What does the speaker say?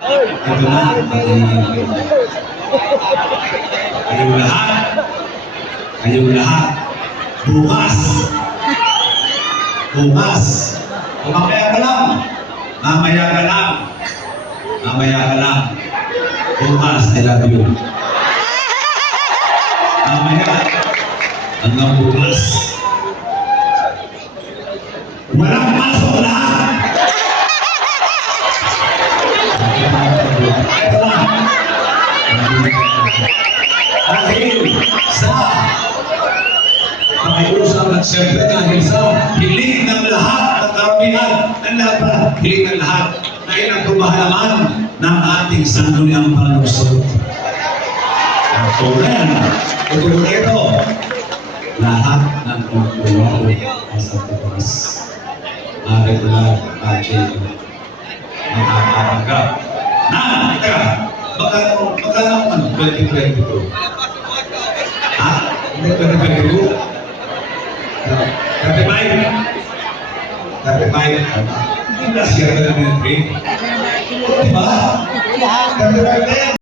Ito na ang hinihintay. Kayong lahat, bukas, kung mamaya ka lang, bukas, I love you. Mamaya, hanggang bukas. Walang pasok lahat. Ito lang. Dahil sa pakiusap at siyempre dahil sa hiling ng lahat ng karamihan, hiling ng lahat na inagpumahalaman ng ating sangguniang panlusot. Ang tunay, ito ito, lahat ng pagkuwaw ay sa tuwas. Regular budget nakakapanggap na magkano 2022? Ha? Hindi 2022? 35? Hindi last year 2023? Diba? 35 na yan.